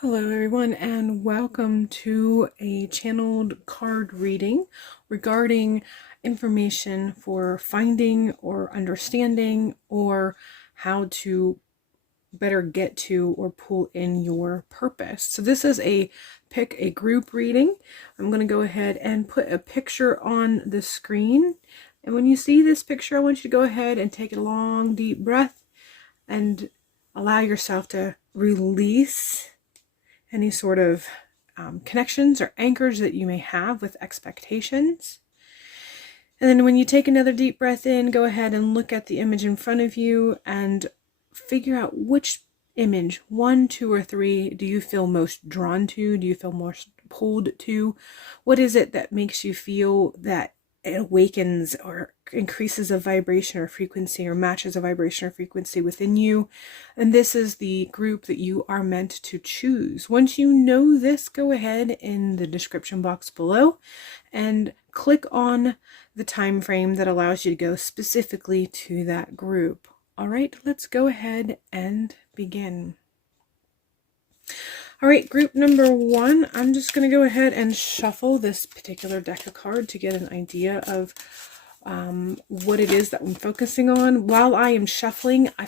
Hello everyone, and welcome to a channeled card reading regarding information for finding or understanding or how to better get to or pull in your purpose. So this is a pick a group reading. I'm going to go ahead and put a picture on the screen, and when you see this picture, I want you to go ahead and take a long deep breath and allow yourself to release any sort of connections or anchors that you may have with expectations. And then when you take another deep breath in, go ahead and look at the image in front of you and figure out which image, 1, 2, or 3, do you feel most drawn to? Do you feel most pulled to? What is it that makes you feel that it awakens or increases a vibration or frequency or matches a vibration or frequency within you? And this is the group that you are meant to choose. Once you know this, go ahead in the description box below and click on the time frame that allows you to go specifically to that group. All right, let's go ahead and begin. All right, group number 1, I'm just going to go ahead and shuffle this particular deck of cards to get an idea of what it is that I'm focusing on. While I am shuffling, I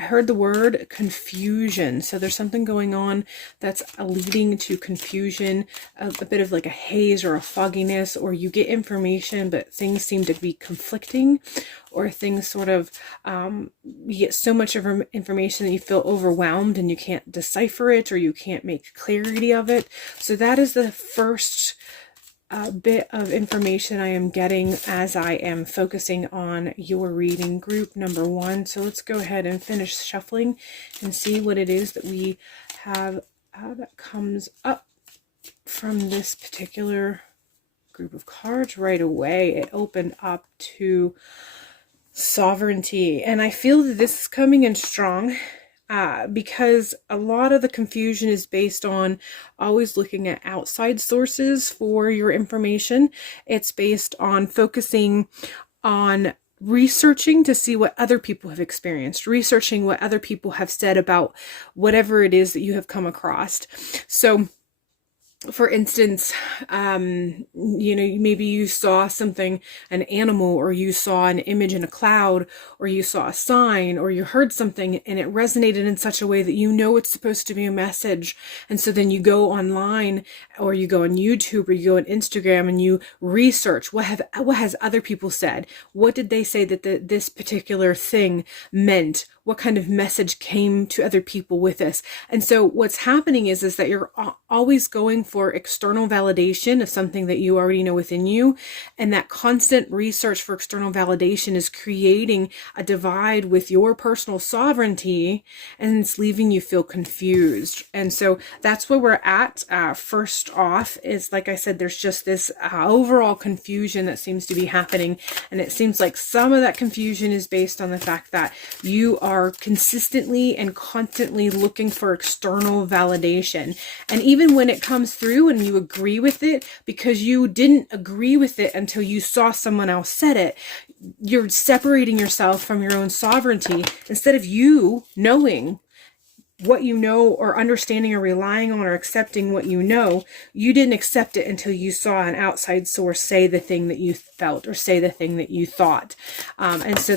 heard the word confusion. So there's something going on that's leading to confusion, a bit of like a haze or a fogginess, or you get information, but things seem to be conflicting, or things sort of, you get so much of information that you feel overwhelmed and you can't decipher it, or you can't make clarity of it. So that is the first bit of information I am getting as I am focusing on your reading, group number 1. So let's go ahead and finish shuffling and see what it is that we have that comes up from this particular group of cards. Right away, it opened up to sovereignty, and I feel that this is coming in strong. Because a lot of the confusion is based on always looking at outside sources for your information. It's based on focusing on researching to see what other people have experienced, researching what other people have said about whatever it is that you have come across. So for instance, maybe you saw something, an animal, or you saw an image in a cloud, or you saw a sign, or you heard something and it resonated in such a way that you know it's supposed to be a message. And so then you go online, or you go on YouTube, or you go on Instagram, and you research what has other people said. What did they say that this particular thing meant? What kind of message came to other people with this? And so what's happening is that you're always going for external validation of something that you already know within you. And that constant research for external validation is creating a divide with your personal sovereignty, and it's leaving you feel confused. And so that's where we're at. First off, is like I said, there's just this overall confusion that seems to be happening. And it seems like some of that confusion is based on the fact that you are consistently and constantly looking for external validation. And even when it comes through and you agree with it, because you didn't agree with it until you saw someone else said it, you're separating yourself from your own sovereignty. Instead of you knowing what you know, or understanding or relying on or accepting what you know, you didn't accept it until you saw an outside source say the thing that you felt or say the thing that you thought. And so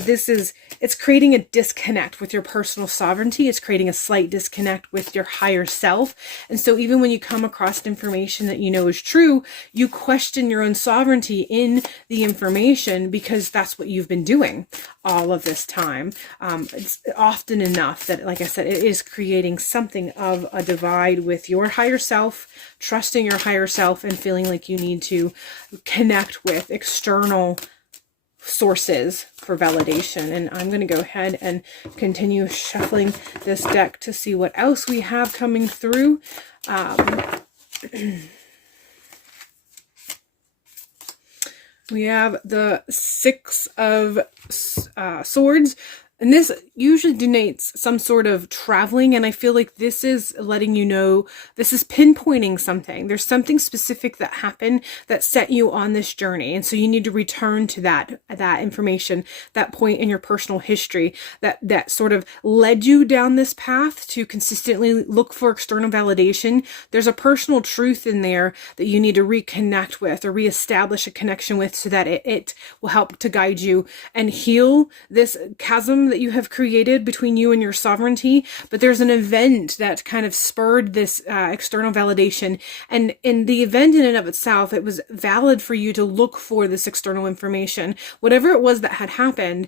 it's creating a disconnect with your personal sovereignty. It's creating a slight disconnect with your higher self. And so even when you come across information that you know is true, you question your own sovereignty in the information, because that's what you've been doing all of this time. It's often enough that, like I said, it is creating something of a divide with your higher self, trusting your higher self, and feeling like you need to connect with external sources for validation. And I'm going to go ahead and continue shuffling this deck to see what else we have coming through. We have the 6 of Swords. And this usually denotes some sort of traveling. And I feel like this is letting you know, this is pinpointing something. There's something specific that happened that set you on this journey. And so you need to return to that information, that point in your personal history that sort of led you down this path to consistently look for external validation. There's a personal truth in there that you need to reconnect with or reestablish a connection with so that it will help to guide you and heal this chasm that you have created between you and your sovereignty. But there's an event that kind of spurred this external validation. And in the event in and of itself, it was valid for you to look for this external information. Whatever it was that had happened,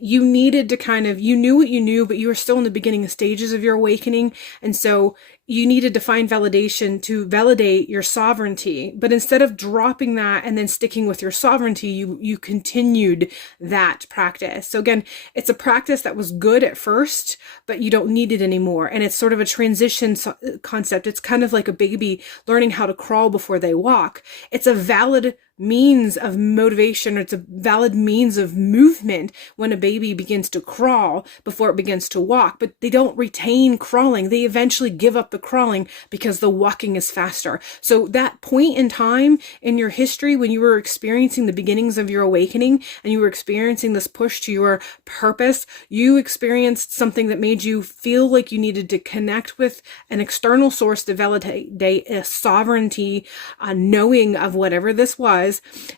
you needed to kind of, you knew what you knew, but you were still in the beginning stages of your awakening. And so you needed to find validation to validate your sovereignty. But instead of dropping that and then sticking with your sovereignty, you continued that practice. So again, it's a practice that was good at first, but you don't need it anymore. And it's sort of a transition concept. It's kind of like a baby learning how to crawl before they walk. It's a valid means of motivation, or it's a valid means of movement when a baby begins to crawl before it begins to walk, but they don't retain crawling. They eventually give up the crawling because the walking is faster. So that point in time in your history when you were experiencing the beginnings of your awakening and you were experiencing this push to your purpose, you experienced something that made you feel like you needed to connect with an external source to validate a sovereignty, knowing of whatever this was.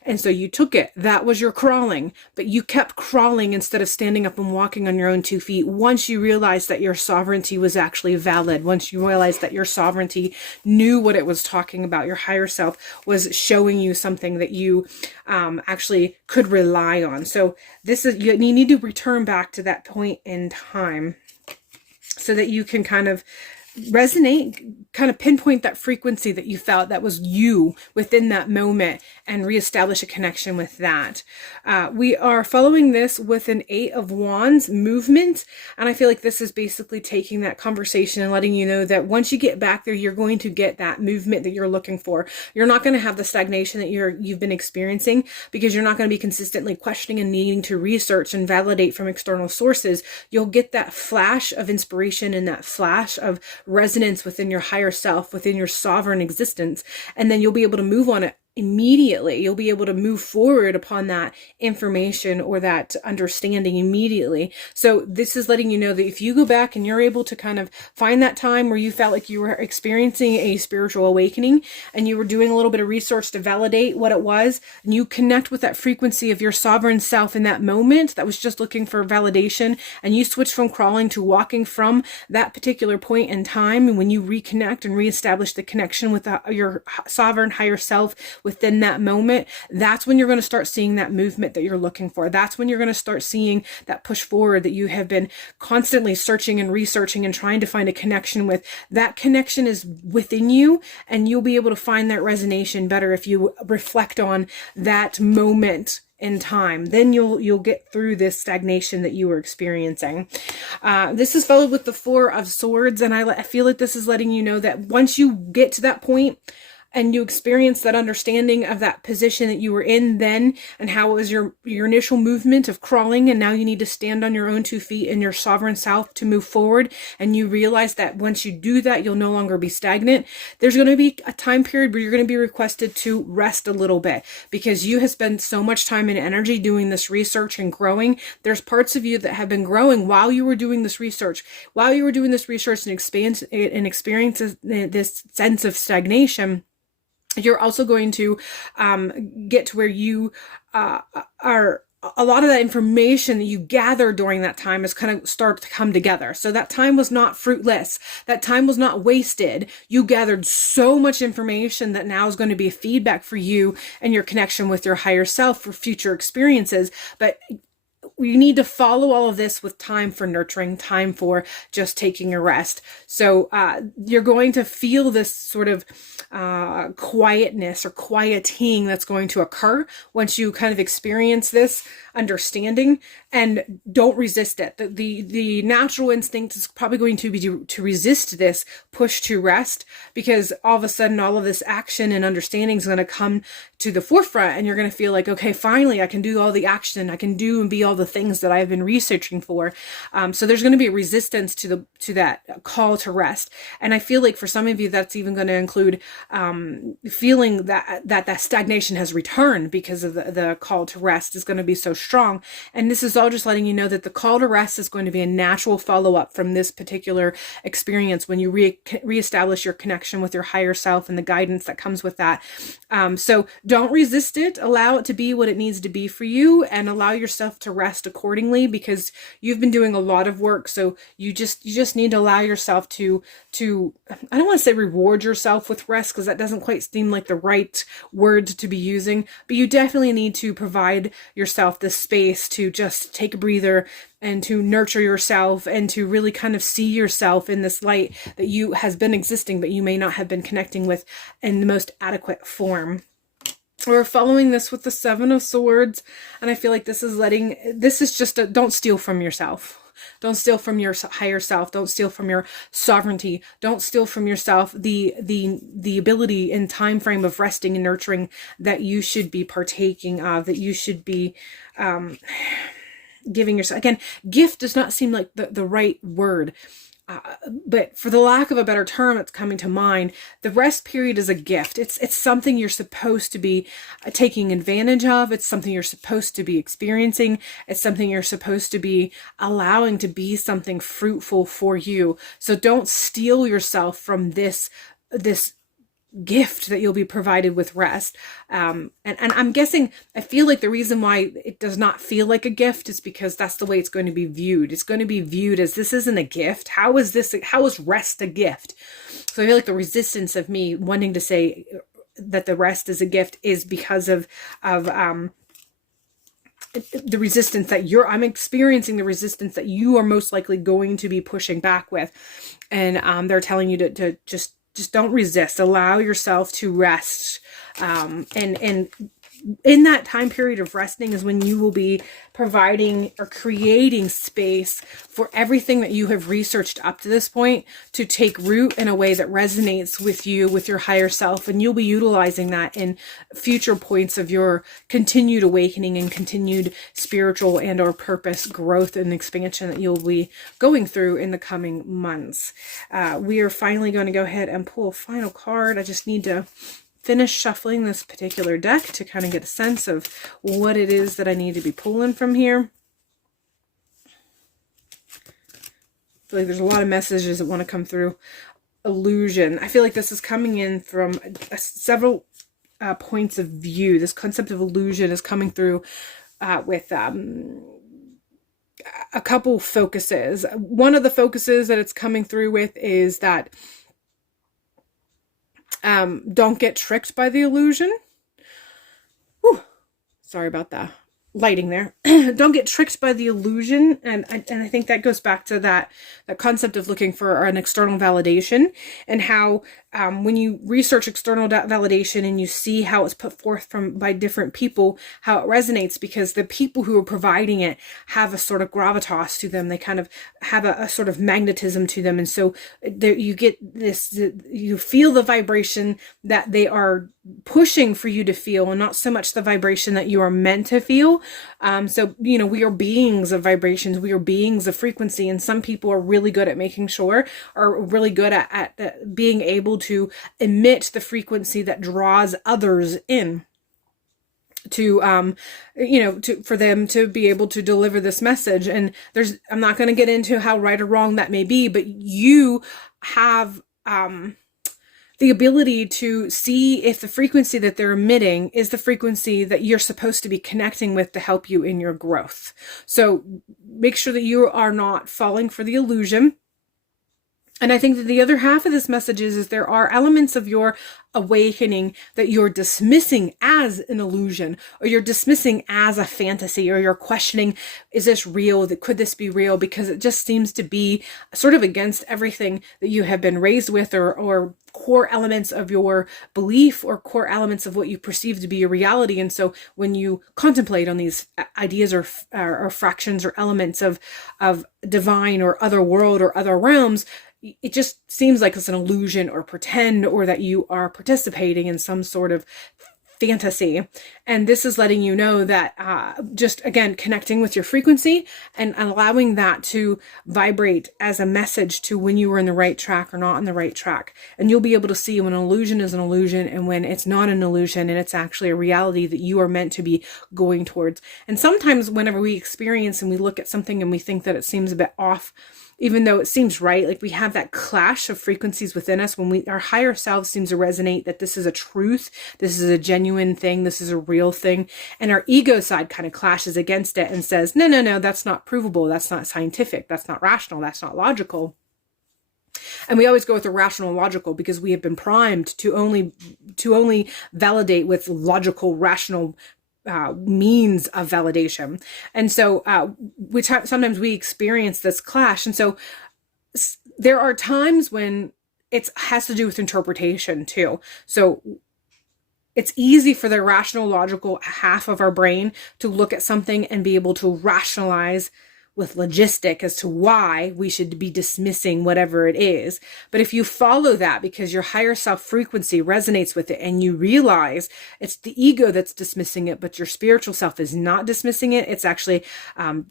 And so you took it. That was your crawling, but you kept crawling instead of standing up and walking on your own 2 feet. Once you realized that your sovereignty was actually valid, once you realized that your sovereignty knew what it was talking about, your higher self was showing you something that you actually could rely on. So this is, you need to return back to that point in time so that you can kind of resonate, kind of pinpoint that frequency that you felt that was you within that moment and reestablish a connection with that. We are following this with an 8 of Wands movement. And I feel like this is basically taking that conversation and letting you know that once you get back there, you're going to get that movement that you're looking for. You're not going to have the stagnation that you've been experiencing because you're not going to be consistently questioning and needing to research and validate from external sources. You'll get that flash of inspiration and that flash of resonance within your higher self, within your sovereign existence, and then you'll be able to move on it immediately. You'll be able to move forward upon that information or that understanding immediately. So this is letting you know that if you go back and you're able to kind of find that time where you felt like you were experiencing a spiritual awakening and you were doing a little bit of research to validate what it was, and you connect with that frequency of your sovereign self in that moment that was just looking for validation, and you switch from crawling to walking from that particular point in time, and when you reconnect and reestablish the connection with your sovereign higher self within that moment, that's when you're going to start seeing that movement that you're looking for. That's when you're going to start seeing that push forward that you have been constantly searching and researching and trying to find a connection with. That connection is within you, and you'll be able to find that resonance better if you reflect on that moment in time. Then you'll get through this stagnation that you were experiencing. This is followed with the 4 of Swords, and I feel like this is letting you know that once you get to that point and you experience that understanding of that position that you were in then, and how it was your initial movement of crawling, and now you need to stand on your own 2 feet in your sovereign self to move forward, and you realize that once you do that, you'll no longer be stagnant. There's going to be a time period where you're going to be requested to rest a little bit because you have spent so much time and energy doing this research and growing. There's parts of you that have been growing while you were doing this research, and experience this sense of stagnation. You're also going to get to where you are, a lot of that information that you gather during that time is kind of start to come together. So that time was not fruitless. That time was not wasted. You gathered so much information that now is going to be a feedback for you and your connection with your higher self for future experiences. But you need to follow all of this with time for nurturing, time for just taking a rest. So you're going to feel this sort of quietness or quieting that's going to occur once you kind of experience this understanding, and don't resist it. The natural instinct is probably going to be to resist this push to rest, because all of a sudden all of this action and understanding is going to come to the forefront, and you're going to feel like, okay, finally I can do all the action, I can do and be all the things that I've been researching for. So there's going to be a resistance to that call to rest. And I feel like for some of you, that's even going to include feeling that stagnation has returned because of the call to rest is going to be so strong. And this is all just letting you know that the call to rest is going to be a natural follow-up from this particular experience when you reestablish your connection with your higher self and the guidance that comes with that. So don't resist it. Allow it to be what it needs to be for you, and allow yourself to rest accordingly, because you've been doing a lot of work. So you just need to allow yourself to I don't want to say reward yourself with rest, because that doesn't quite seem like the right word to be using, but you definitely need to provide yourself this space to just take a breather and to nurture yourself and to really kind of see yourself in this light that you has been existing, but you may not have been connecting with in the most adequate form. We're following this with the Seven of Swords, and I feel like this is just a don't steal from yourself. Don't steal from your higher self. Don't steal from your sovereignty. Don't steal from yourself the ability and time frame of resting and nurturing that you should be partaking of, that you should be giving yourself. Again, gift does not seem like the right word. But for the lack of a better term that's coming to mind, the rest period is a gift. It's something you're supposed to be taking advantage of. It's something you're supposed to be experiencing. It's something you're supposed to be allowing to be something fruitful for you. So don't steal yourself from this gift that you'll be provided with rest. And I'm guessing, I feel like the reason why it does not feel like a gift is because that's the way it's going to be viewed. It's going to be viewed as, this isn't a gift. How is rest a gift? So I feel like the resistance of me wanting to say that the rest is a gift is because of the resistance that I'm experiencing, the resistance that you are most likely going to be pushing back with. And they're telling you to just don't resist. Allow yourself to rest. And in that time period of resting is when you will be providing or creating space for everything that you have researched up to this point to take root in a way that resonates with you, with your higher self. And you'll be utilizing that in future points of your continued awakening and continued spiritual and or purpose growth and expansion that you'll be going through in the coming months. We are finally going to go ahead and pull a final card. I just need to finish shuffling this particular deck to kind of get a sense of what it is that I need to be pulling from here. I feel like there's a lot of messages that want to come through. Illusion. I feel like this is coming in from several points of view. This concept of illusion is coming through with a couple focuses. One of the focuses that it's coming through with is that don't get tricked by the illusion. Whew, sorry about the lighting there. Don't get tricked by the illusion. And I think that goes back to that concept of looking for an external validation, and how when you research external validation and you see how it's put forth by different people, how it resonates, because the people who are providing it have a sort of gravitas to them. They kind of have a sort of magnetism to them. And so there you get this, you feel the vibration that they are pushing for you to feel, and not so much the vibration that you are meant to feel. So, we are beings of vibrations. We are beings of frequency. And some people are really good at making sure, are really good at being able to emit the frequency that draws others in to, for them to be able to deliver this message. And I'm not going to get into how right or wrong that may be, but you have, the ability to see if the frequency that they're emitting is the frequency that you're supposed to be connecting with to help you in your growth. So make sure that you are not falling for the illusion. And I think that the other half of this message is there are elements of your awakening that you're dismissing as an illusion, or you're dismissing as a fantasy, or you're questioning, is this real? Could this be real? Because it just seems to be sort of against everything that you have been raised with or core elements of your belief or core elements of what you perceive to be your reality. And so when you contemplate on these ideas or fractions or elements of divine or other world or other realms, it just seems like it's an illusion or pretend, or that you are participating in some sort of fantasy. And this is letting you know that just again connecting with your frequency and allowing that to vibrate as a message to when you are in the right track or not on the right track. And you'll be able to see when an illusion is an illusion and when it's not an illusion and it's actually a reality that you are meant to be going towards. And sometimes whenever we experience and we look at something and we think that it seems a bit off, even though it seems right, like we have that clash of frequencies within us when our higher self seems to resonate that this is a truth, this is a genuine thing, this is a real thing, and our ego side kind of clashes against it and says, no, that's not provable, that's not scientific, that's not rational, that's not logical. And we always go with the rational and logical because we have been primed to only validate with logical, rational means of validation. And so sometimes we experience this clash. And so there are times when it has to do with interpretation too. So it's easy for the rational, logical half of our brain to look at something and be able to rationalize with logistic as to why we should be dismissing whatever it is. But if you follow that because your higher self frequency resonates with it and you realize it's the ego that's dismissing it, but your spiritual self is not dismissing it, it's actually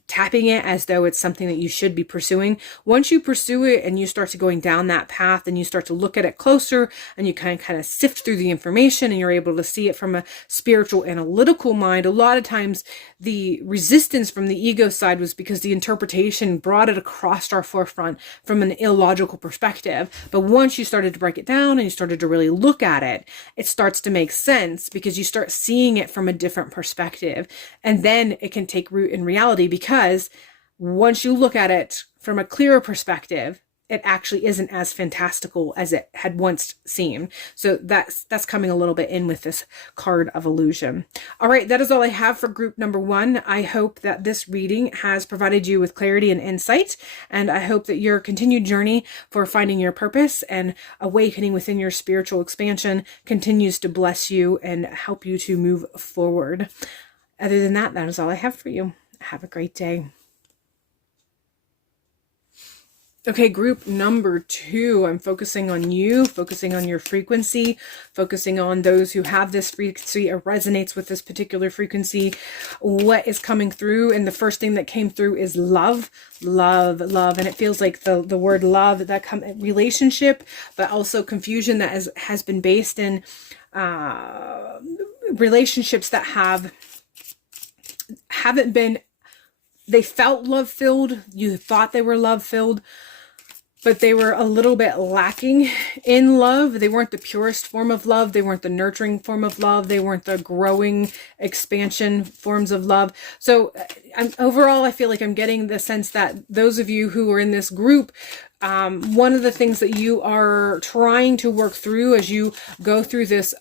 tapping it as though it's something that you should be pursuing. Once you pursue it and you start to going down that path and you start to look at it closer and you kind of sift through the information and you're able to see it from a spiritual analytical mind, a lot of times the resistance from the ego side was because the interpretation brought it across our forefront from an illogical perspective. But once you started to break it down and you started to really look at it, it starts to make sense because you start seeing it from a different perspective. And then it can take root in reality because once you look at it from a clearer perspective, it actually isn't as fantastical as it had once seemed. So that's coming a little bit in with this card of illusion. All right, that is all I have for group number 1. I hope that this reading has provided you with clarity and insight, and I hope that your continued journey for finding your purpose and awakening within your spiritual expansion continues to bless you and help you to move forward. Other than that, that is all I have for you. Have a great day. Okay, group number 2, I'm focusing on you, focusing on your frequency, focusing on those who have this frequency or resonates with this particular frequency, what is coming through. And the first thing that came through is love. And it feels like the word love, that relationship, but also confusion that has been based in relationships that haven't been, they felt love-filled, you thought they were love-filled, but they were a little bit lacking in love. They weren't the purest form of love. They weren't the nurturing form of love. They weren't the growing expansion forms of love. So overall, I feel like I'm getting the sense that those of you who are in this group, one of the things that you are trying to work through as you go through this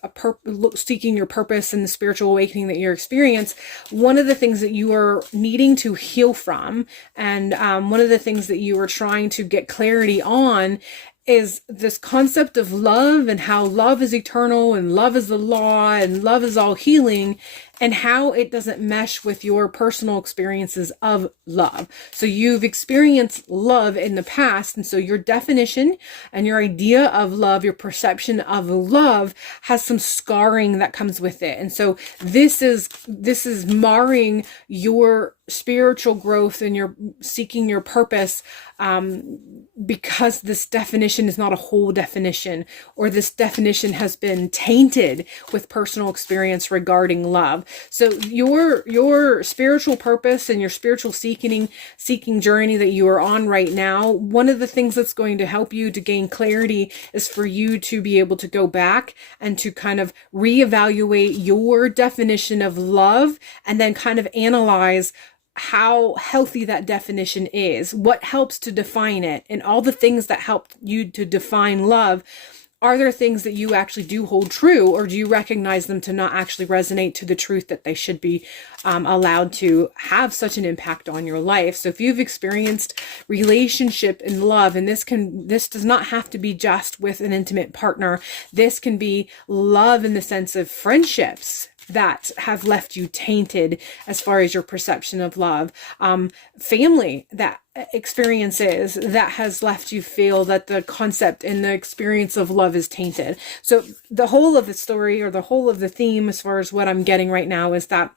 seeking your purpose and the spiritual awakening that you're experiencing, one of the things that you are needing to heal from, and one of the things that you are trying to get clarity on, is this concept of love and how love is eternal and love is the law and love is all healing, and how it doesn't mesh with your personal experiences of love. So you've experienced love in the past, and so your definition and your idea of love, your perception of love, has some scarring that comes with it. And so this is marring your spiritual growth and your seeking your purpose, because this definition is not a whole definition, or this definition has been tainted with personal experience regarding love. So your spiritual purpose and your spiritual seeking journey that you are on right now, one of the things that's going to help you to gain clarity is for you to be able to go back and to kind of reevaluate your definition of love, and then kind of analyze how healthy that definition is, what helps to define it, and all the things that help you to define love are there things that you actually do hold true, or do you recognize them to not actually resonate to the truth that they should be allowed to have such an impact on your life? So if you've experienced relationship and love, and this does not have to be just with an intimate partner. This can be love in the sense of friendships that have left you tainted as far as your perception of love, family that experiences that has left you feel that the concept and the experience of love is tainted. So the whole of the story, or the whole of the theme, as far as what I'm getting right now, is that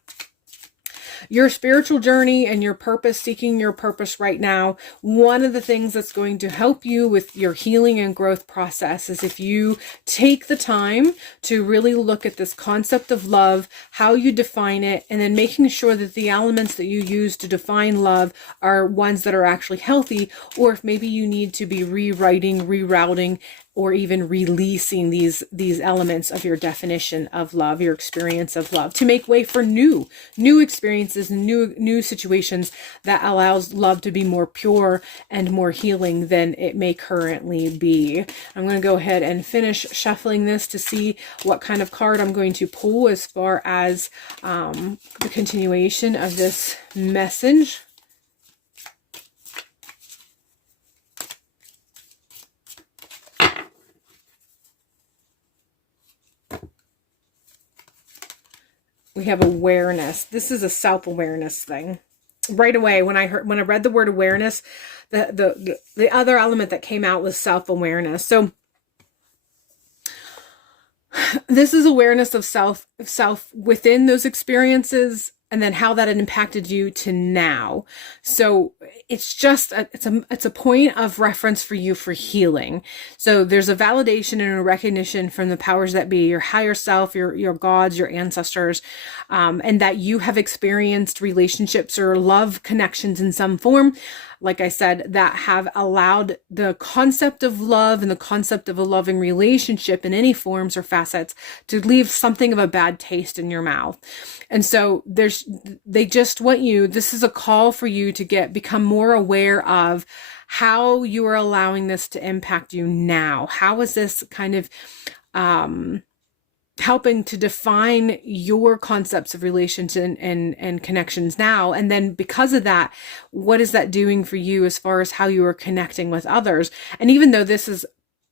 your spiritual journey and your purpose, seeking your purpose right now, one of the things that's going to help you with your healing and growth process is if you take the time to really look at this concept of love, how you define it, and then making sure that the elements that you use to define love are ones that are actually healthy, or if maybe you need to be rewriting, rerouting, or even releasing these elements of your definition of love, your experience of love, to make way for new experiences, new situations that allows love to be more pure and more healing than it may currently be. I'm going to go ahead and finish shuffling this to see what kind of card I'm going to pull as far as the continuation of this message. We have awareness. This is a self-awareness thing. Right away, when I read the word awareness, the other element that came out was self-awareness. So this is awareness of self within those experiences, and then how that had impacted you to now. So it's just it's a point of reference for you for healing. So there's a validation and a recognition from the powers that be, your higher self, your gods, your ancestors, and that you have experienced relationships or love connections in some form, like I said, that have allowed the concept of love and the concept of a loving relationship in any forms or facets to leave something of a bad taste in your mouth. And so they just want you, this is a call for you to become more aware of how you are allowing this to impact you now. How is this kind of helping to define your concepts of relations and connections now? And then because of that, what is that doing for you as far as how you are connecting with others? And even though this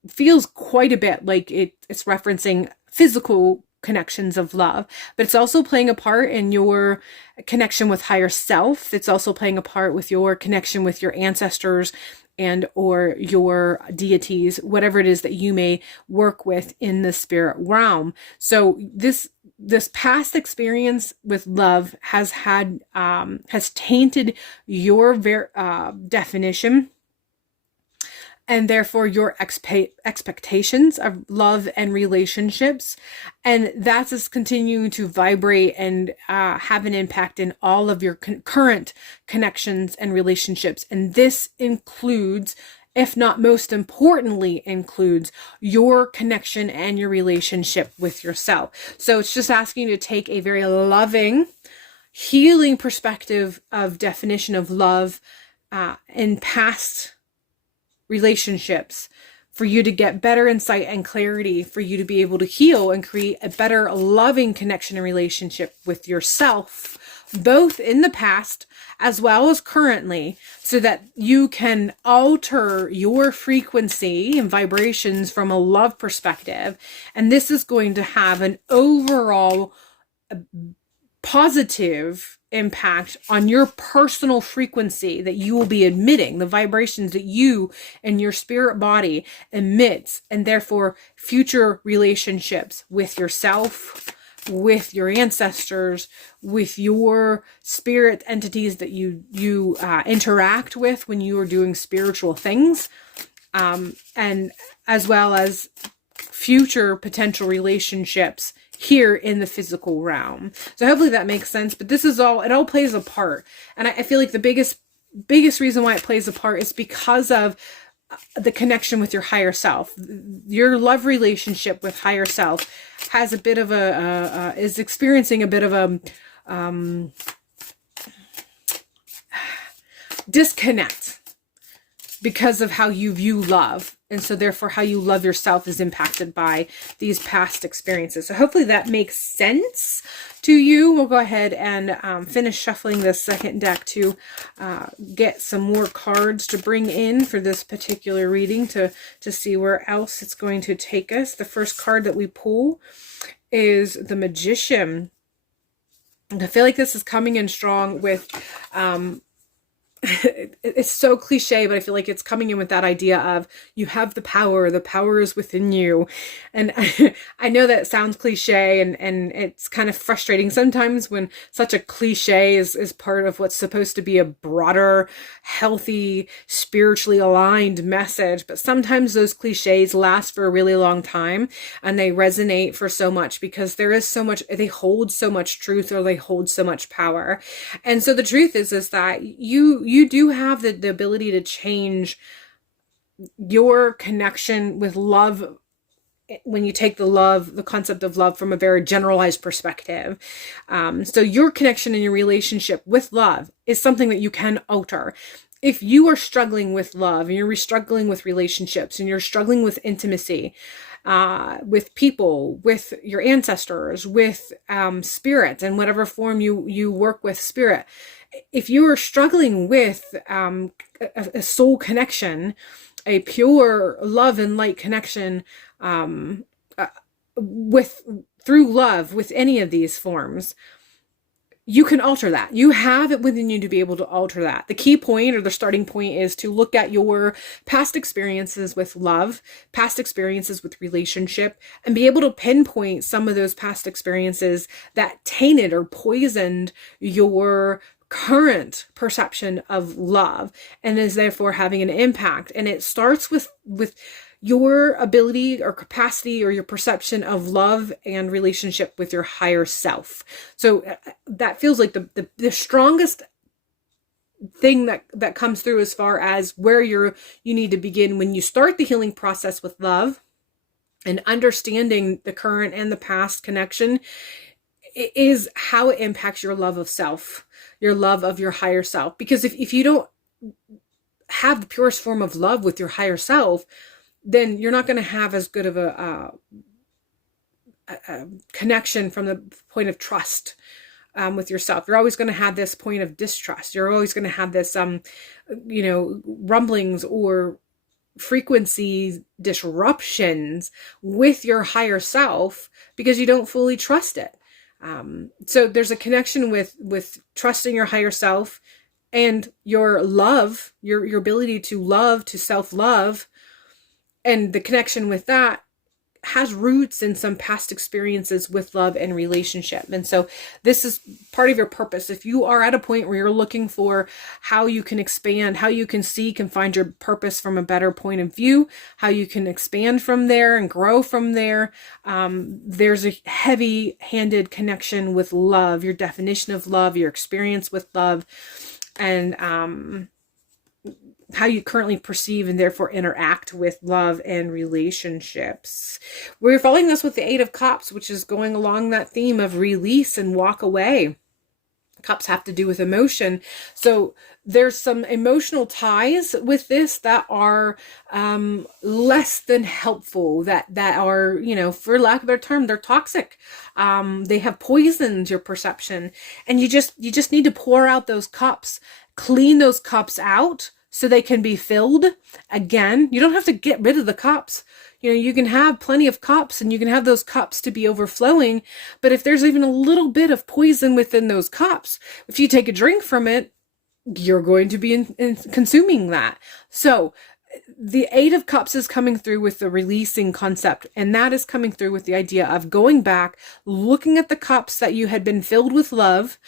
feels quite a bit like it's referencing physical connections of love, but it's also playing a part in your connection with higher self. It's also playing a part with your connection with your ancestors and or your deities, whatever it is that you may work with in the spirit realm. So this past experience with love has tainted your definition, and therefore your expectations of love and relationships. And that is continuing to vibrate and have an impact in all of your current connections and relationships. And this includes, if not most importantly, includes your connection and your relationship with yourself. So it's just asking you to take a very loving, healing perspective of definition of love in past relationships, for you to get better insight and clarity, for you to be able to heal and create a better loving connection and relationship with yourself, both in the past as well as currently, so that you can alter your frequency and vibrations from a love perspective. And this is going to have an overall positive impact on your personal frequency that you will be emitting, the vibrations that you and your spirit body emits, and therefore future relationships with yourself, with your ancestors, with your spirit entities that you interact with when you are doing spiritual things, and as well as future potential relationships here in the physical realm. So hopefully that makes sense, but it all plays a part. And I feel like the biggest reason why it plays a part is because of the connection with your higher self. Your love relationship with higher self has a bit of is experiencing a bit of a disconnect because of how you view love And so therefore how you love yourself is impacted by these past experiences. So hopefully that makes sense to you. We'll go ahead and finish shuffling this second deck to get some more cards to bring in for this particular reading to see where else it's going to take us. The first card that we pull is the Magician. And I feel like this is coming in strong with it's so cliche, but I feel like it's coming in with that idea of you have the power is within you. And I know that sounds cliche, and it's kind of frustrating sometimes when such a cliche is part of what's supposed to be a broader, healthy, spiritually aligned message. But sometimes those cliches last for a really long time, and they resonate for so much because there is so much, they hold so much truth, or they hold so much power. And so the truth is that you do have the ability to change your connection with love when you take the concept of love from a very generalized perspective. So your connection and your relationship with love is something that you can alter. If you are struggling with love, and you're struggling with relationships, and you're struggling with intimacy, with people, with your ancestors, with spirit, and whatever form you work with spirit, if you are struggling with a soul connection, a pure love and light connection through love with any of these forms, you can alter that. You have it within you to be able to alter that. The key point, or the starting point, is to look at your past experiences with love, past experiences with relationship, and be able to pinpoint some of those past experiences that tainted or poisoned your current perception of love, and is therefore having an impact. And it starts with your ability or capacity or your perception of love and relationship with your higher self. So that feels like the strongest thing that comes through as far as where you need to begin when you start the healing process with love and understanding the current and the past connection, is how it impacts your love of self, your love of your higher self. Because if you don't have the purest form of love with your higher self, then you're not going to have as good of a connection from the point of trust with yourself. You're always going to have this point of distrust. You're always going to have this, rumblings or frequency disruptions with your higher self because you don't fully trust it. So there's a connection with trusting your higher self and your love, your ability to love, to self-love. And the connection with that has roots in some past experiences with love and relationship. And so this is part of your purpose. If you are at a point where you're looking for how you can expand, how you can seek and find your purpose from a better point of view, how you can expand from there and grow from there, there's a heavy-handed connection with love, your definition of love, your experience with love, and how you currently perceive and therefore interact with love and relationships. We're following this with the Eight of Cups, which is going along that theme of release and walk away. Cups have to do with emotion. So there's some emotional ties with this that are less than helpful, that are, for lack of a better term, they're toxic. They have poisoned your perception. And you just need to pour out those cups, clean those cups out, so they can be filled again. You don't have to get rid of the cups. You can have plenty of cups and you can have those cups to be overflowing. But if there's even a little bit of poison within those cups, if you take a drink from it, you're going to be consuming that. So the Eight of Cups is coming through with the releasing concept. And that is coming through with the idea of going back, looking at the cups that you had been filled with love,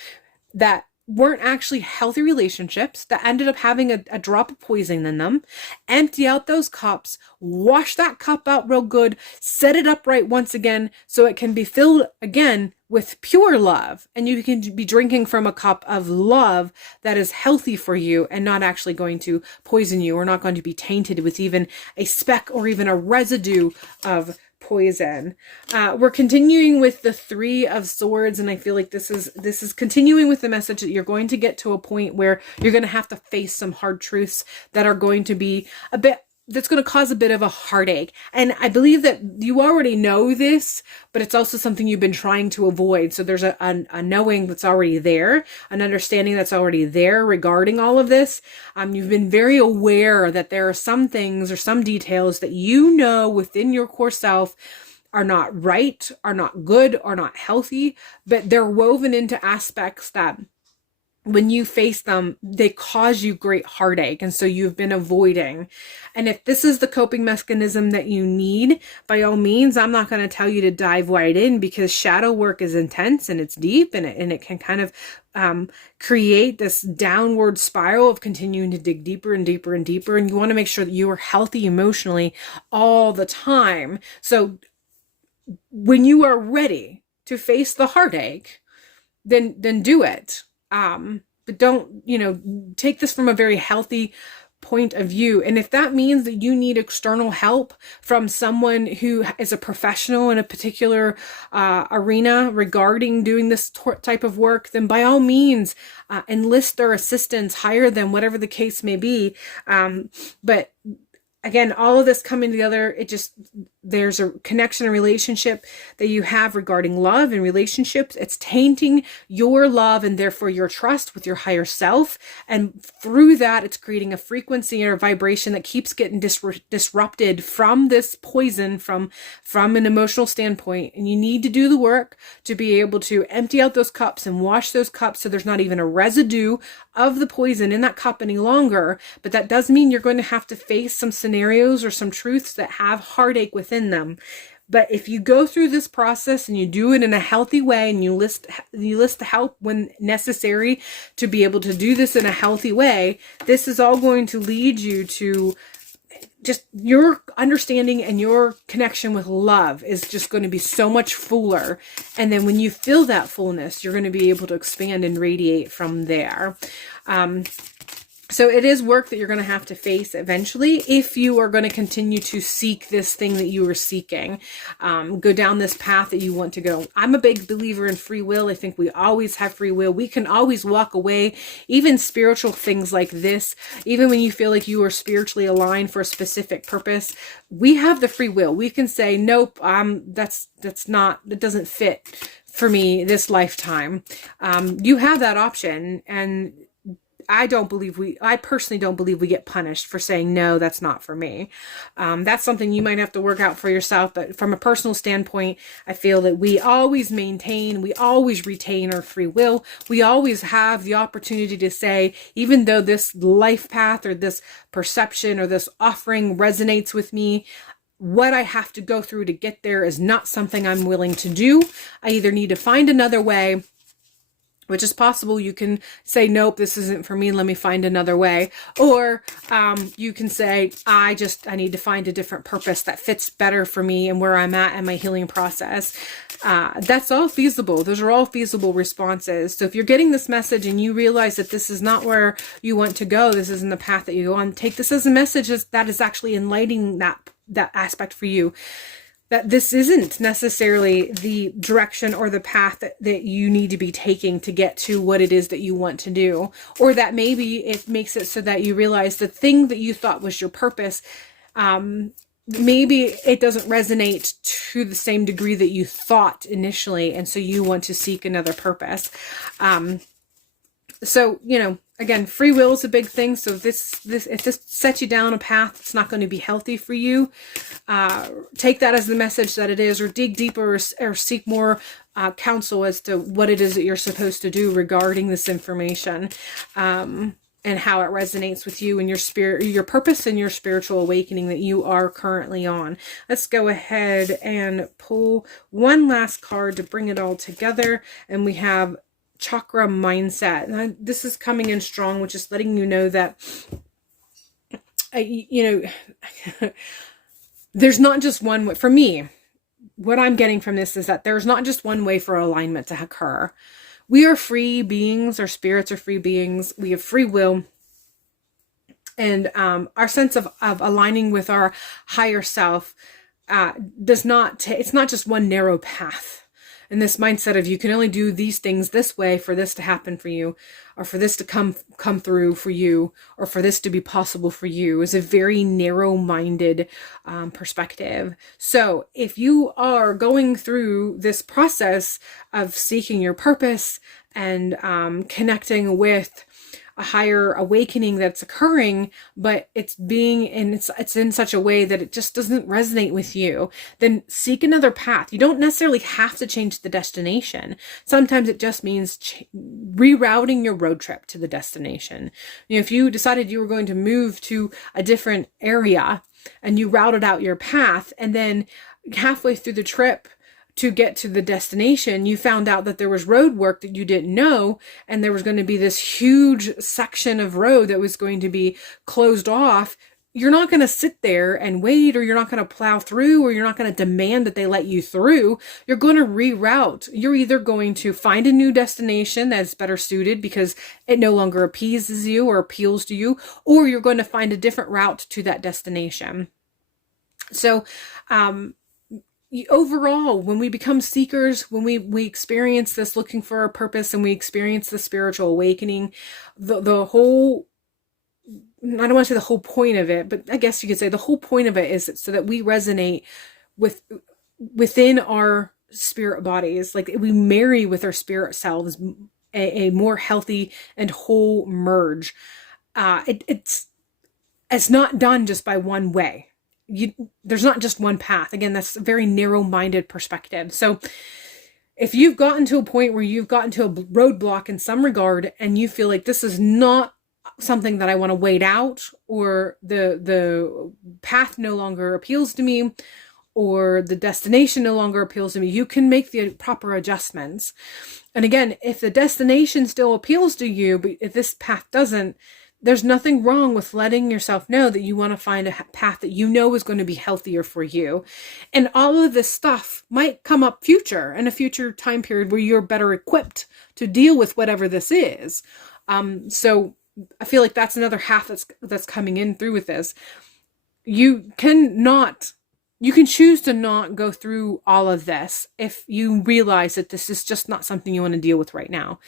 that weren't actually healthy relationships, that ended up having a drop of poison in them. Empty out those cups, wash that cup out real good, set it upright once again so it can be filled again with pure love. And you can be drinking from a cup of love that is healthy for you and not actually going to poison you, or not going to be tainted with even a speck or even a residue of poison. We're continuing with the Three of Swords, and I feel like this is continuing with the message that you're going to get to a point where you're going to have to face some hard truths that are going to be a bit that's going to cause a bit of a heartache. And I believe that you already know this, but it's also something you've been trying to avoid. So there's a knowing that's already there, an understanding that's already there regarding all of this. You've been very aware that there are some things or some details that you know within your core self are not right, are not good, are not healthy, but they're woven into aspects that when you face them, they cause you great heartache. And so you've been avoiding. And if this is the coping mechanism that you need, by all means, I'm not going to tell you to dive right in, because shadow work is intense and it's deep, and it can kind of create this downward spiral of continuing to dig deeper and deeper and deeper. And you want to make sure that you are healthy emotionally all the time. So when you are ready to face the heartache, then do it. But don't, take this from a very healthy point of view. And if that means that you need external help from someone who is a professional in a particular arena regarding doing this type of work, then by all means, enlist their assistance, hire them, whatever the case may be. But again, all of this coming together, there's a connection and relationship that you have regarding love and relationships. It's tainting your love and therefore your trust with your higher self. And through that, it's creating a frequency or a vibration that keeps getting disrupted from this poison from an emotional standpoint. And you need to do the work to be able to empty out those cups and wash those cups so there's not even a residue of the poison in that cup any longer. But that does mean you're going to have to face some scenarios or some truths that have heartache within them. But if you go through this process and you do it in a healthy way, and you list the help when necessary to be able to do this in a healthy way, this is all going to lead you to just your understanding, and your connection with love is just going to be so much fuller. And then when you feel that fullness, you're going to be able to expand and radiate from there. So it is work that you're going to have to face eventually if you are going to continue to seek this thing that you are seeking, go down this path that you want to go. I'm a big believer in free will. I think we always have free will. We can always walk away, even spiritual things like this, even when you feel like you are spiritually aligned for a specific purpose. We have the free will. We can say, nope, that doesn't fit for me this lifetime. You have that option, and I personally don't believe we get punished for saying, no, that's not for me. That's something you might have to work out for yourself. But from a personal standpoint, I feel that we always retain our free will. We always have the opportunity to say, even though this life path or this perception or this offering resonates with me, what I have to go through to get there is not something I'm willing to do. I either need to find another way, which is possible. You can say, nope, this isn't for me, let me find another way. Or you can say, I need to find a different purpose that fits better for me and where I'm at in my healing process. That's all feasible. Those are all feasible responses. So if you're getting this message and you realize that this is not where you want to go, this isn't the path that you go on, take this as a message that is actually enlightening that aspect for you. That this isn't necessarily the direction or the path that you need to be taking to get to what it is that you want to do. Or that maybe it makes it so that you realize the thing that you thought was your purpose, maybe it doesn't resonate to the same degree that you thought initially. And so you want to seek another purpose. So, again, free will is a big thing. So if this sets you down a path that's not going to be healthy for you, take that as the message that it is, or dig deeper, or seek more counsel as to what it is that you're supposed to do regarding this information, and how it resonates with you and your spirit, your purpose, and your spiritual awakening that you are currently on. Let's go ahead and pull one last card to bring it all together, and we have chakra mindset. And this is coming in strong, which is letting you know that there's not just one way. For me, what I'm getting from this is that there's not just one way for alignment to occur. We are free beings. Our spirits are free beings. We have free will. And our sense of aligning with our higher self it's not just one narrow path. And this mindset of you can only do these things this way for this to happen for you, or for this to come through for you, or for this to be possible for you, is a very narrow-minded perspective. So if you are going through this process of seeking your purpose and connecting with a higher awakening that's occurring, but it's in such a way that it just doesn't resonate with you, then seek another path. You don't necessarily have to change the destination. Sometimes it just means rerouting your road trip to the destination. If you decided you were going to move to a different area and you routed out your path, and then halfway through the trip to get to the destination, you found out that there was road work that you didn't know, and there was going to be this huge section of road that was going to be closed off. You're not going to sit there and wait, or you're not going to plow through, or you're not going to demand that they let you through. You're going to reroute. You're either going to find a new destination that's better suited because it no longer appeases you or appeals to you, or you're going to find a different route to that destination. So, overall, when we become seekers, when we experience this looking for a purpose, and we experience the spiritual awakening, the whole, I don't want to say the whole point of it, but I guess you could say the whole point of it is so that we resonate within our spirit bodies, like we marry with our spirit selves, a more healthy and whole merge. It's not done just by one way. There's not just one path. Again, that's a very narrow-minded perspective. So if you've gotten to a point where you've gotten to a roadblock in some regard, and you feel like this is not something that I want to wait out, or the path no longer appeals to me, or the destination no longer appeals to me, you can make the proper adjustments. And again, if the destination still appeals to you, but if this path doesn't, there's nothing wrong with letting yourself know that you want to find a path that you know is going to be healthier for you. And all of this stuff might come up in a future time period where you're better equipped to deal with whatever this is. So I feel like that's another half that's coming in through with this. You can choose to not go through all of this if you realize that this is just not something you want to deal with right now.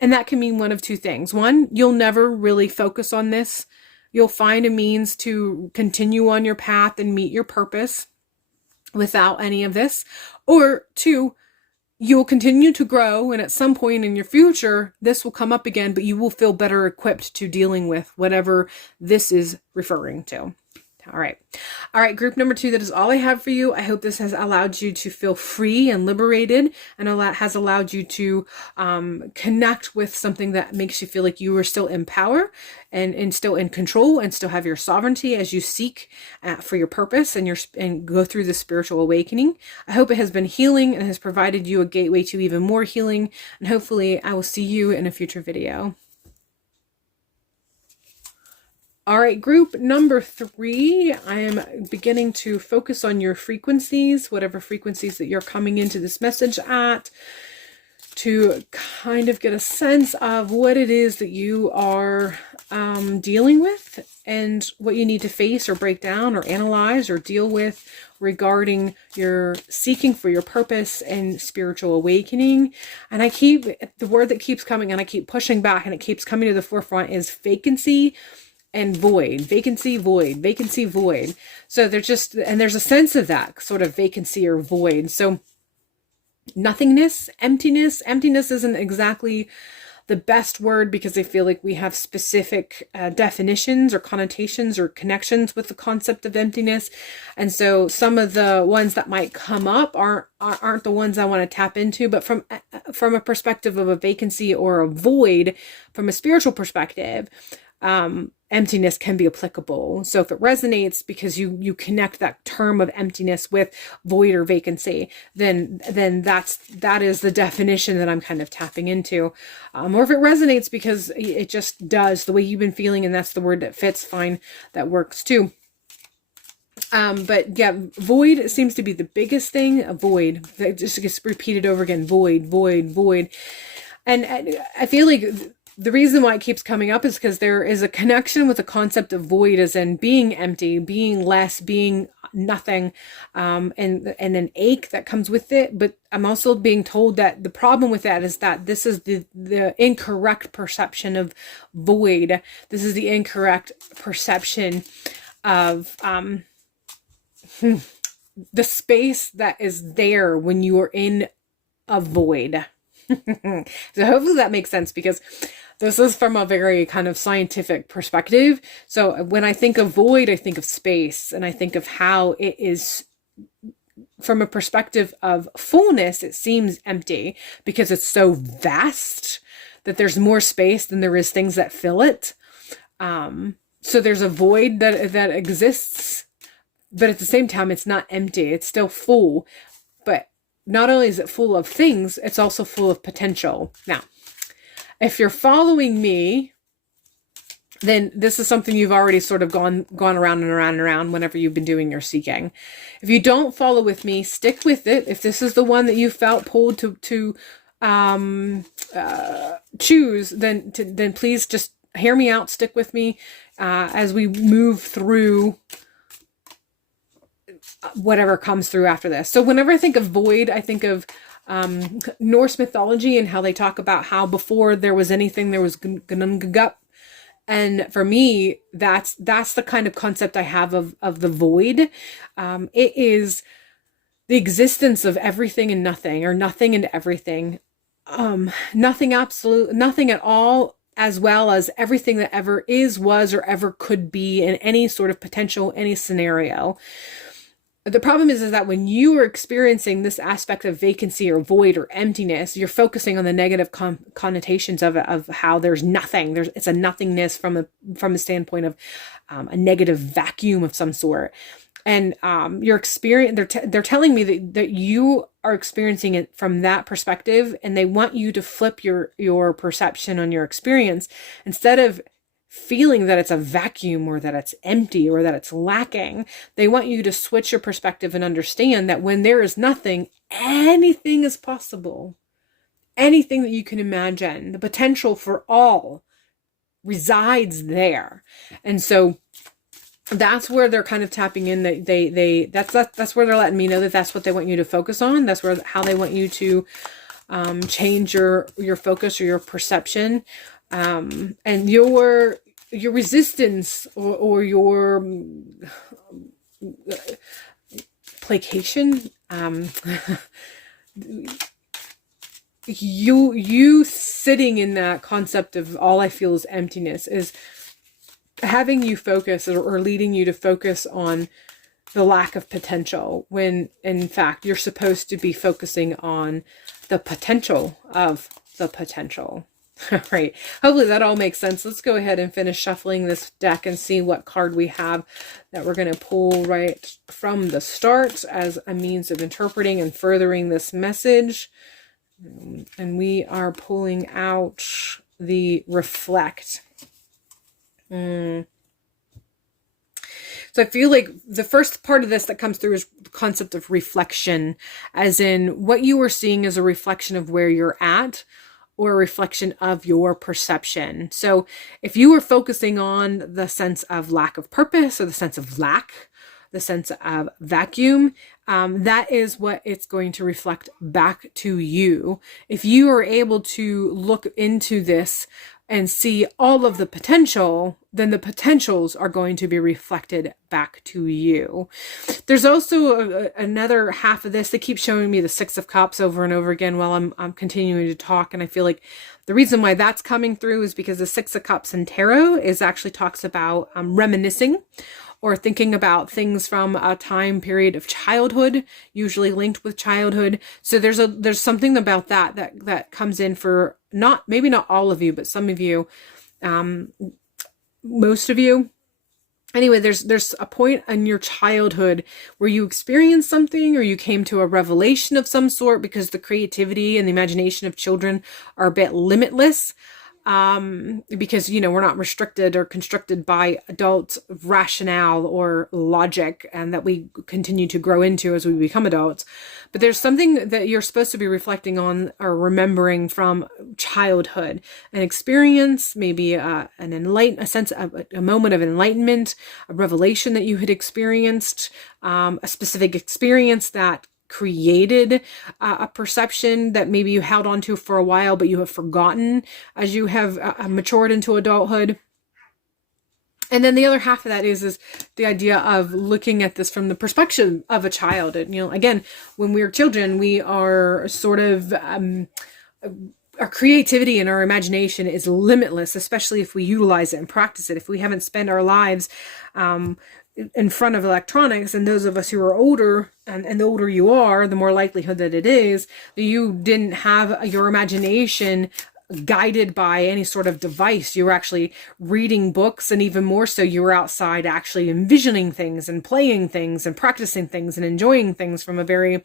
And that can mean one of two things. One, you'll never really focus on this. You'll find a means to continue on your path and meet your purpose without any of this. Or two, you'll continue to grow, and at some point in your future, this will come up again, but you will feel better equipped to dealing with whatever this is referring to. All right, group number 2, that is all I have for you. I hope this has allowed you to feel free and liberated, and has allowed you to connect with something that makes you feel like you are still in power and still in control, and still have your sovereignty as you seek for your purpose and go through the spiritual awakening. I hope it has been healing and has provided you a gateway to even more healing, and hopefully I will see you in a future video. All right, group number 3, I am beginning to focus on your frequencies, whatever frequencies that you're coming into this message at, to kind of get a sense of what it is that you are dealing with, and what you need to face or break down or analyze or deal with regarding your seeking for your purpose and spiritual awakening. And the word that keeps coming, and I keep pushing back, and it keeps coming to the forefront, is vacancy and void. Vacancy, void, vacancy, void. So there's a sense of that sort of vacancy or void. So nothingness, emptiness. Emptiness isn't exactly the best word, because I feel like we have specific definitions or connotations or connections with the concept of emptiness. And so some of the ones that might come up aren't the ones I want to tap into. But from a perspective of a vacancy or a void, from a spiritual perspective, emptiness can be applicable. So if it resonates because you connect that term of emptiness with void or vacancy, then that is the definition that I'm kind of tapping into. Or if it resonates because it just does the way you've been feeling, and that's the word that fits, fine, that works too. But yeah, void seems to be the biggest thing. A void that just gets repeated over again. Void, void, void. And I feel like the reason why it keeps coming up is because there is a connection with the concept of void, as in being empty, being less, being nothing, and an ache that comes with it. But I'm also being told that the problem with that is that this is the incorrect perception of void. This is the incorrect perception of the space that is there when you are in a void. So hopefully that makes sense, because this is from a very kind of scientific perspective. So when I think of void, I think of space, and I think of how it is from a perspective of fullness. It seems empty because it's so vast that there's more space than there is things that fill it. So there's a void that exists, but at the same time, it's not empty. It's still full, but not only is it full of things, it's also full of potential. Now, if you're following me, then this is something you've already sort of gone around and around and around whenever you've been doing your seeking. If you don't follow with me, stick with it. If this is the one that you felt pulled to choose, then please just hear me out, stick with me as we move through whatever comes through after this. So whenever I think of void, I think of Norse mythology and how they talk about how before there was anything, there was gunungagup. And for me, that's the kind of concept I have of the void. It is the existence of everything and nothing, or nothing and everything. Nothing at all, as well as everything that ever is, was, or ever could be in any sort of potential, any scenario. The problem is that when you are experiencing this aspect of vacancy or void or emptiness, you're focusing on the negative connotations of it, of how there's nothing. It's a nothingness from a standpoint of a negative vacuum of some sort. And your experience, they're telling me that you are experiencing it from that perspective, and they want you to flip your perception on your experience. Instead of feeling that it's a vacuum, or that it's empty, or that it's lacking, they want you to switch your perspective and understand that when there is nothing, anything is possible. Anything that you can imagine, the potential for all resides there. And so that's where they're kind of tapping in, that that's where they're letting me know that that's what they want you to focus on. That's how they want you to change your focus or your perception. And your resistance or your placation, you sitting in that concept of all I feel is emptiness is having you focus, or leading you to focus on the lack of potential, when in fact you're supposed to be focusing on the potential of the potential. Right. Hopefully that all makes sense. Let's go ahead and finish shuffling this deck and see what card we have that we're going to pull right from the start as a means of interpreting and furthering this message. And we are pulling out the reflect. So I feel like the first part of this that comes through is the concept of reflection, as in what you are seeing is a reflection of where you're at, or a reflection of your perception. So if you were focusing on the sense of lack of purpose, or the sense of lack, the sense of vacuum, that is what it's going to reflect back to you. If you are able to look into this and see all of the potential, then the potentials are going to be reflected back to you. There's also another half of this. They keep showing me the Six of Cups over and over again while I'm continuing to talk. And I feel like the reason why that's coming through is because the Six of Cups in tarot actually talks about reminiscing, or thinking about things from a time period of childhood, usually linked with childhood. So there's something about that comes in for maybe not all of you, but some of you, most of you. Anyway, there's a point in your childhood where you experienced something, or you came to a revelation of some sort, because the creativity and the imagination of children are a bit limitless. because, we're not restricted or constricted by adult rationale or logic, and that we continue to grow into as we become adults. But there's something that you're supposed to be reflecting on or remembering from childhood, an experience, maybe a sense of a moment of enlightenment, a revelation that you had experienced, a specific experience that created a perception that maybe you held on to for a while, but you have forgotten as you have matured into adulthood. And then the other half of that is the idea of looking at this from the perspective of a child. And, again, when we're children, we are sort of, our creativity and our imagination is limitless, especially if we utilize it and practice it. If we haven't spent our lives, in front of electronics, and those of us who are older, and the older you are, the more likelihood that it is that you didn't have your imagination guided by any sort of device. You were actually reading books, and even more so, you were outside actually envisioning things and playing things and practicing things and enjoying things from a very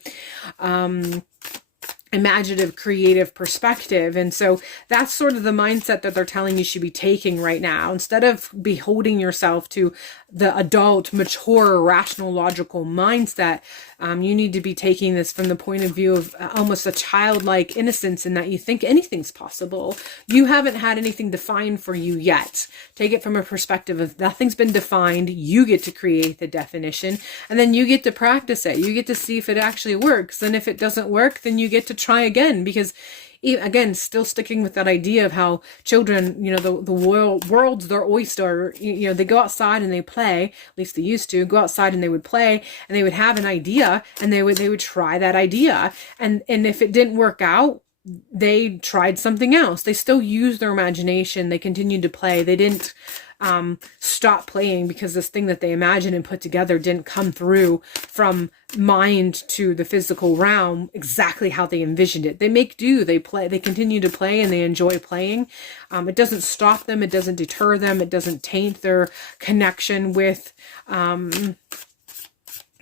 imaginative, creative perspective. And so that's sort of the mindset that they're telling you should be taking right now. Instead of beholding yourself to the adult, mature, rational, logical mindset, you need to be taking this from the point of view of almost a childlike innocence, in that you think anything's possible. You haven't had anything defined for you yet. Take it from a perspective of nothing's been defined. You get to create the definition, and then you get to practice it. You get to see if it actually works. And if it doesn't work, then you get to try again, because again, still sticking with that idea of how children, the world's their oyster. They go outside and they play, at least they used to go outside and they would play, and they would have an idea, and they would try that idea. And if it didn't work out, they tried something else. They still used their imagination. They continued to play. They didn't stop playing because this thing that they imagined and put together didn't come through from mind to the physical realm exactly how they envisioned it. They make do, they play, they continue to play, and they enjoy playing. It doesn't stop them. It doesn't deter them. It doesn't taint their connection with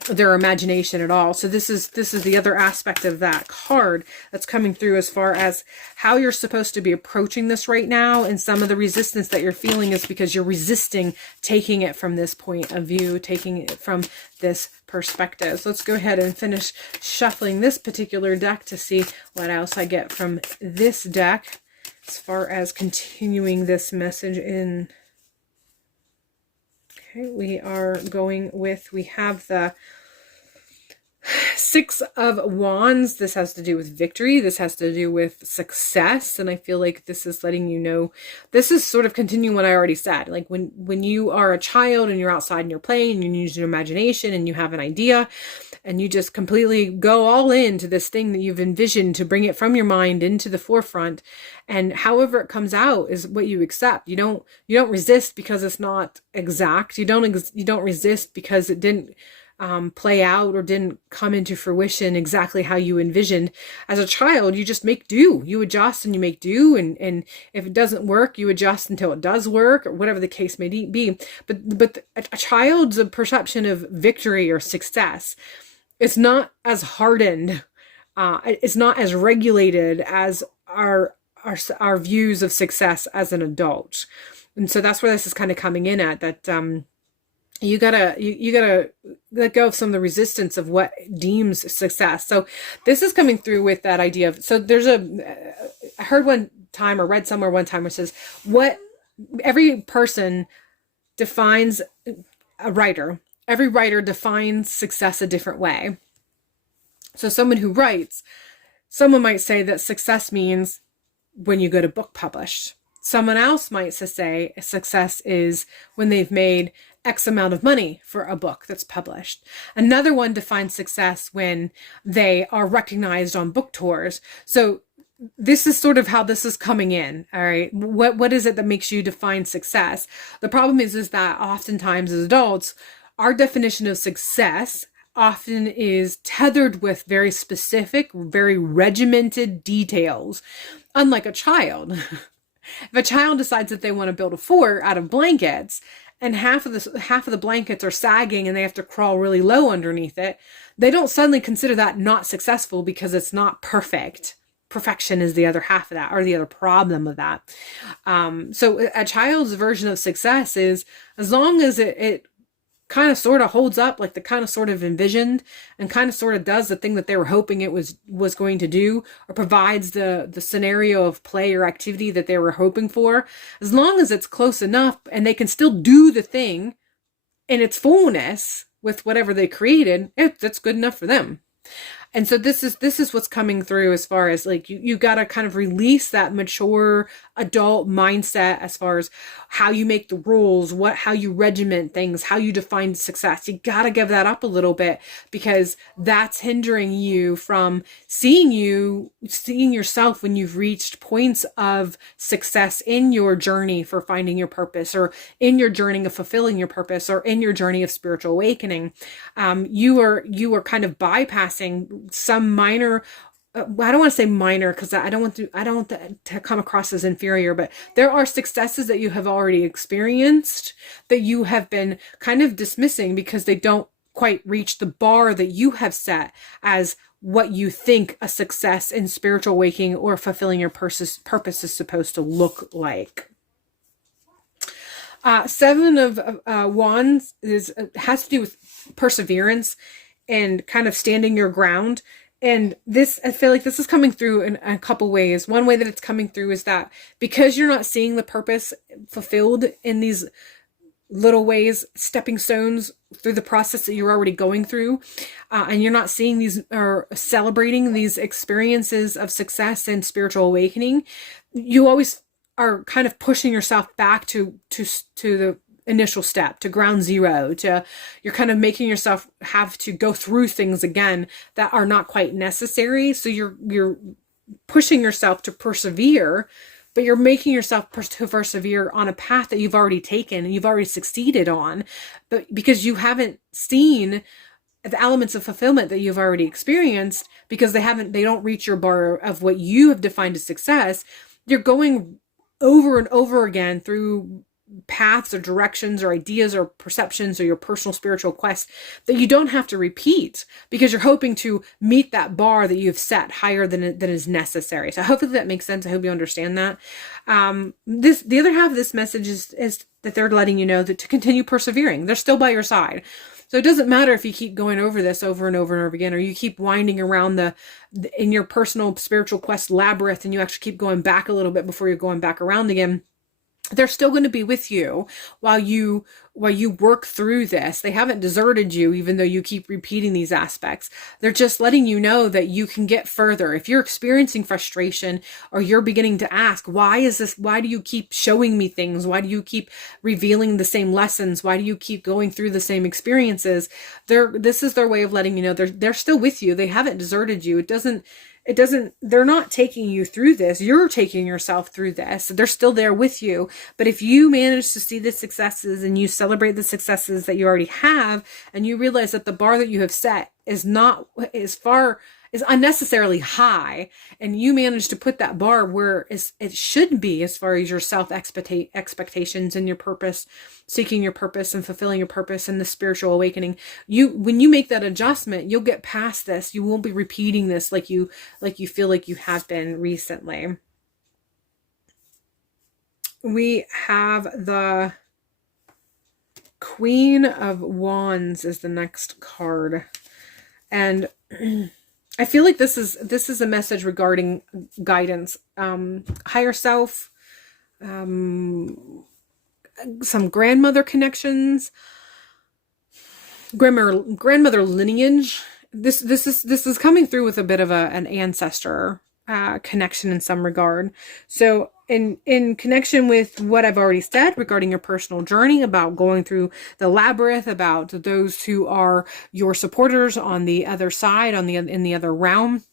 their imagination at all. So this is the other aspect of that card that's coming through, as far as how you're supposed to be approaching this right now. And some of the resistance that you're feeling is because you're resisting taking it from this point of view, taking it from this perspective. So let's go ahead and finish shuffling this particular deck to see what else I get from this deck as far as continuing this message in. Okay, we are going with, we have the Six of Wands. This has to do with victory. This has to do with success. And I feel like this is letting you know, this is sort of continuing what I already said. Like when you are a child and you're outside and you're playing and you use your imagination and you have an idea and you just completely go all into this thing that you've envisioned to bring it from your mind into the forefront. And however it comes out is what you accept. You don't resist because it's not exact. You don't resist because it didn't play out or didn't come into fruition exactly how you envisioned. As a child, you just make do. You adjust and you make do. And if it doesn't work, you adjust until it does work, or whatever the case may be. But a child's perception of victory or success, it's not as hardened. It's not as regulated as our views of success as an adult. And so that's where this is kind of coming in at, that you gotta let go of some of the resistance of what deems success. So this is coming through with that idea of, so there's I heard one time or read somewhere one time where it says, what every person defines every writer defines success a different way. So someone who writes, someone might say that success means when you get a book published. Someone else might say success is when they've made X amount of money for a book that's published. Another one defines success when they are recognized on book tours. So this is sort of how this is coming in. All right. What is it that makes you define success? The problem is that oftentimes as adults, our definition of success often is tethered with very specific, very regimented details. Unlike a child. If a child decides that they want to build a fort out of blankets, and half of the blankets are sagging and they have to crawl really low underneath it, they don't suddenly consider that not successful because it's not perfect. perfection is the other half of that, or the other problem of that. So a child's version of success is, as long as it kind of sort of holds up like the kind of sort of envisioned, and kind of sort of does the thing that they were hoping it was going to do, or provides the scenario of play or activity that they were hoping for, as long as it's close enough and they can still do the thing in its fullness with whatever they created, that's good enough for them. And so this is what's coming through, as far as like you got to kind of release that mature adult mindset as far as how you make the rules, how you regiment things, how you define success. You got to give that up a little bit, because that's hindering you from seeing yourself when you've reached points of success in your journey for finding your purpose, or in your journey of fulfilling your purpose, or in your journey of spiritual awakening. You are kind of bypassing some minor, I don't want to say minor, because I don't want to come across as inferior, but there are successes that you have already experienced that you have been kind of dismissing because they don't quite reach the bar that you have set as what you think a success in spiritual awakening or fulfilling your purpose is supposed to look like. Seven of Wands has to do with perseverance and kind of standing your ground. And this, I feel like this is coming through in a couple ways. One way that it's coming through is that because you're not seeing the purpose fulfilled in these little ways, stepping stones through the process that you're already going through, and you're not seeing these or celebrating these experiences of success and spiritual awakening, you always are kind of pushing yourself back to the initial step, to ground zero, you're kind of making yourself have to go through things again that are not quite necessary. So you're pushing yourself to persevere, but you're making yourself to persevere on a path that you've already taken and you've already succeeded on, but because you haven't seen the elements of fulfillment that you've already experienced, because they don't reach your bar of what you have defined as success, you're going over and over again through paths or directions or ideas or perceptions or your personal spiritual quest that you don't have to repeat, because you're hoping to meet that bar that you've set higher than is necessary. So hopefully that makes sense. I hope you understand that. The other half of this message is that they're letting you know that to continue persevering. They're still by your side. So it doesn't matter if you keep going over this over and over and over again, or you keep winding around in your personal spiritual quest labyrinth, and you actually keep going back a little bit before you're going back around again. They're still going to be with you while you work through this. They haven't deserted you, even though you keep repeating these aspects. They're just letting you know that you can get further. If you're experiencing frustration, or you're beginning to ask, why do you keep showing me things? Why do you keep revealing the same lessons? Why do you keep going through the same experiences? This is their way of letting you know they're still with you. They haven't deserted you. They're not taking you through this. You're taking yourself through this. They're still there with you. But if you manage to see the successes and you celebrate the successes that you already have, and you realize that the bar that you have set is unnecessarily high, and you manage to put that bar where it should be as far as your self expectations and your purpose, seeking your purpose and fulfilling your purpose and the spiritual awakening, when you make that adjustment, you'll get past this. You won't be repeating this like you feel like you have been recently. We have the Queen of Wands is the next card, and I feel like this is a message regarding guidance, higher self, some grandmother connections, grandmother lineage. This is coming through with a bit of an ancestor connection in some regard. So in connection with what I've already said regarding your personal journey, about going through the labyrinth, about those who are your supporters on the other side, in the other realm,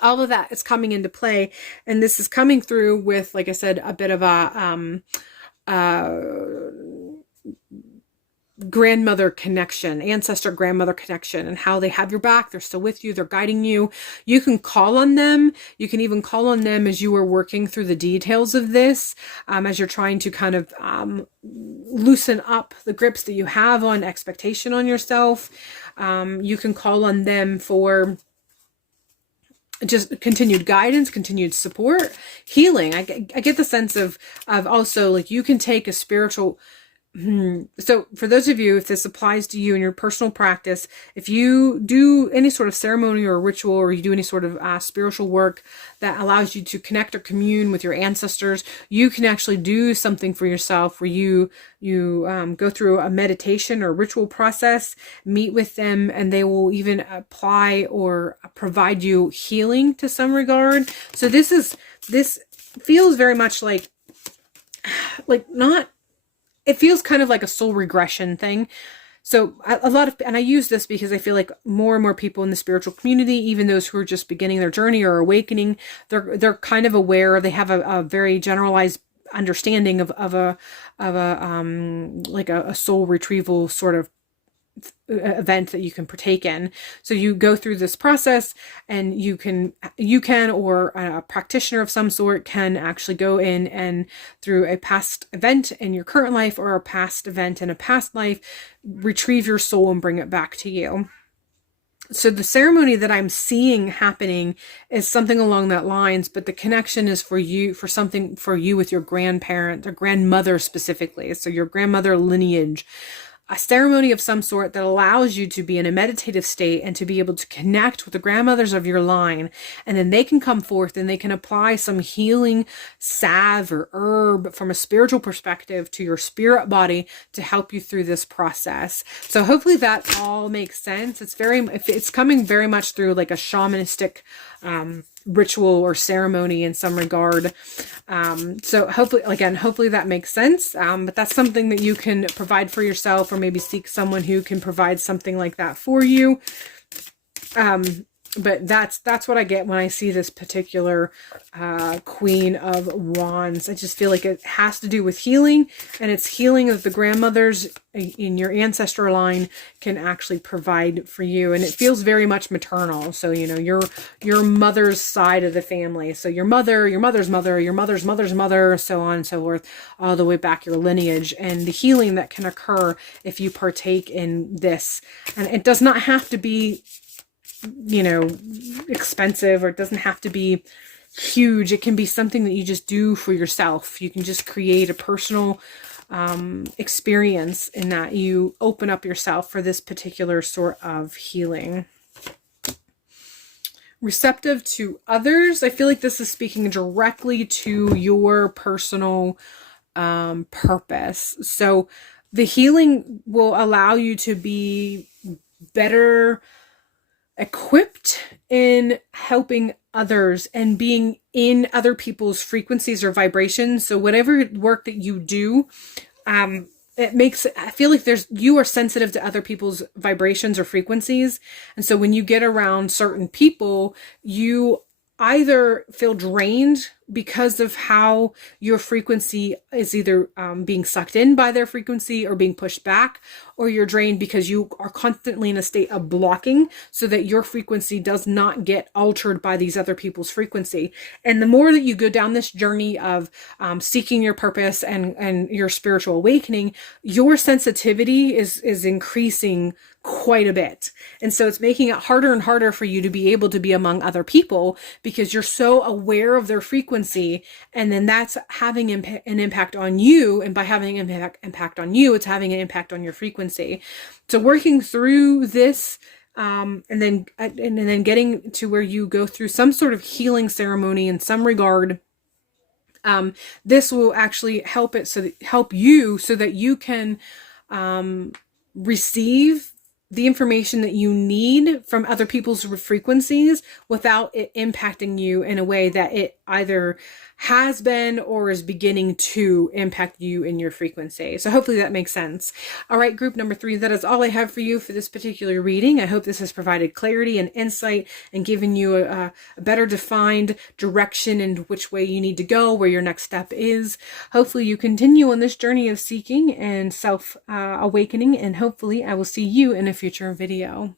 all of that is coming into play. And this is coming through with, like I said, a bit of a grandmother connection, ancestor grandmother connection, and how they have your back. They're still with you. They're guiding you. You can call on them. You can even call on them as you are working through the details of this, as you're trying to kind of loosen up the grips that you have on expectation on yourself. You can call on them for just continued guidance, continued support, healing. I get the sense of also like you can take a spiritual. So for those of you, if this applies to you in your personal practice, if you do any sort of ceremony or ritual, or you do any sort of spiritual work that allows you to connect or commune with your ancestors, you can actually do something for yourself where you go through a meditation or ritual process, meet with them, and they will even apply or provide you healing to some regard. So this feels very much like not. It feels kind of like a soul regression thing. So and I use this because I feel like more and more people in the spiritual community, even those who are just beginning their journey or awakening, they're kind of aware. They have a very generalized understanding of a like a soul retrieval sort of event that you can partake in. So you go through this process, and you can, or a practitioner of some sort can actually go in and through a past event in your current life or a past event in a past life, retrieve your soul and bring it back to you. So the ceremony that I'm seeing happening is something along that lines, but the connection is for something for you with your grandparent or grandmother specifically. So your grandmother lineage. A ceremony of some sort that allows you to be in a meditative state and to be able to connect with the grandmothers of your line. And then they can come forth and they can apply some healing salve or herb from a spiritual perspective to your spirit body to help you through this process. So hopefully that all makes sense. It's coming very much through like a shamanistic, ritual or ceremony in some regard. So hopefully that makes sense. But that's something that you can provide for yourself, or maybe seek someone who can provide something like that for you. But that's what I get when I see this particular Queen of Wands. I just feel like it has to do with healing, and it's healing that the grandmothers in your ancestor line can actually provide for you. And it feels very much maternal. So, your mother's side of the family. So your mother, your mother's mother, your mother's mother's mother, so on and so forth, all the way back your lineage, and the healing that can occur if you partake in this. And it does not have to be expensive, or it doesn't have to be huge. It can be something that you just do for yourself. You can just create a personal experience in that you open up yourself for this particular sort of healing. Receptive to others. I feel like this is speaking directly to your personal purpose. So the healing will allow you to be better equipped in helping others and being in other people's frequencies or vibrations. So whatever work that you do, I feel like you are sensitive to other people's vibrations or frequencies. And so when you get around certain people, you either feel drained because of how your frequency is either being sucked in by their frequency or being pushed back, or you're drained because you are constantly in a state of blocking so that your frequency does not get altered by these other people's frequency. And the more that you go down this journey of seeking your purpose and your spiritual awakening, your sensitivity is increasing quite a bit. And so it's making it harder and harder for you to be able to be among other people because you're so aware of their frequency, and then that's having an impact on you, and by having an impact on you, it's having an impact on your frequency. So working through this, and then getting to where you go through some sort of healing ceremony in some regard, this will actually help you so that you can receive the information that you need from other people's frequencies without it impacting you in a way that it either has been or is beginning to impact you in your frequency. So hopefully that makes sense. All right, group number 3, that is all I have for you for this particular reading. I hope this has provided clarity and insight and given you a better defined direction in which way you need to go, where your next step is. Hopefully you continue on this journey of seeking and self-awakening, and hopefully I will see you in a future video.